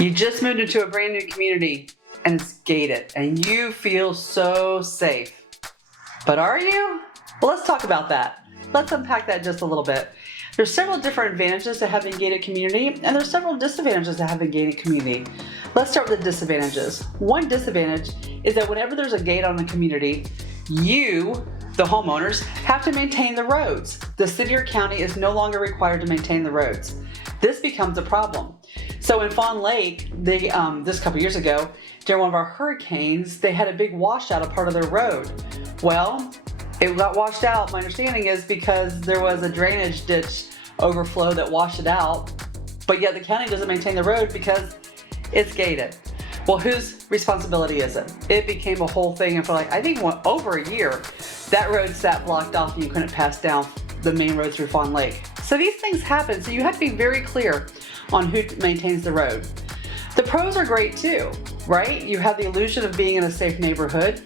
You just moved into a brand new community and it's gated and you feel so safe. But are you? Well, let's talk about that. Let's unpack that just a little bit. There's several different advantages to having a gated community, and there's several disadvantages to having a gated community. Let's start with the disadvantages. One disadvantage is that whenever there's a gate on the community, you, the homeowners, have to maintain the roads. The city or county is no longer required to maintain the roads. This becomes a problem. So in Fawn Lake, this couple years ago, during one of our hurricanes, they had a big washout of part of their road. Well, it got washed out, my understanding is because there was a drainage ditch overflow that washed it out, but yet the county doesn't maintain the road because it's gated. Well, whose responsibility is it? It became a whole thing, and for I think over a year, that road sat blocked off and you couldn't pass down the main road through Fawn Lake. So these things happen, so you have to be very clear on who maintains the road. The pros are great too, right? You have the illusion of being in a safe neighborhood.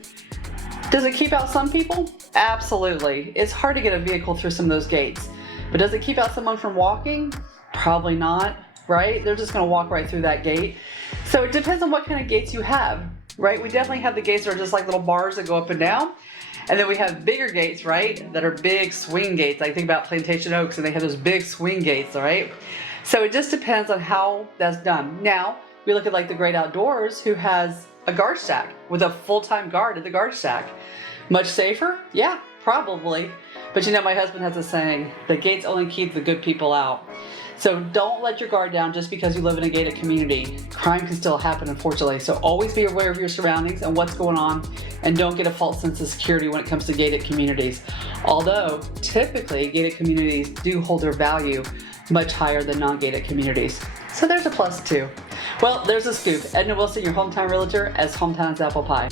Does it keep out some people? Absolutely. It's hard to get a vehicle through some of those gates. But does it keep out someone from walking? Probably not, right? They're just gonna walk right through that gate. So it depends on what kind of gates you have, right? We definitely have the gates that are just like little bars that go up and down. And then we have bigger gates, right? That are big swing gates. I think about Plantation Oaks and they have those big swing gates, right? So it just depends on how that's done. Now, we look at like the Great Outdoors who has a guard shack with a full-time guard at the guard shack. Much safer? Yeah, probably. But you know, my husband has a saying, the gates only keep the good people out. So don't let your guard down just because you live in a gated community. Crime can still happen, unfortunately. So always be aware of your surroundings and what's going on, and don't get a false sense of security when it comes to gated communities. Although, typically, gated communities do hold their value much higher than non-gated communities. So there's a plus too. Well, there's a scoop. Edna Wilson, your hometown realtor, as hometown's apple pie.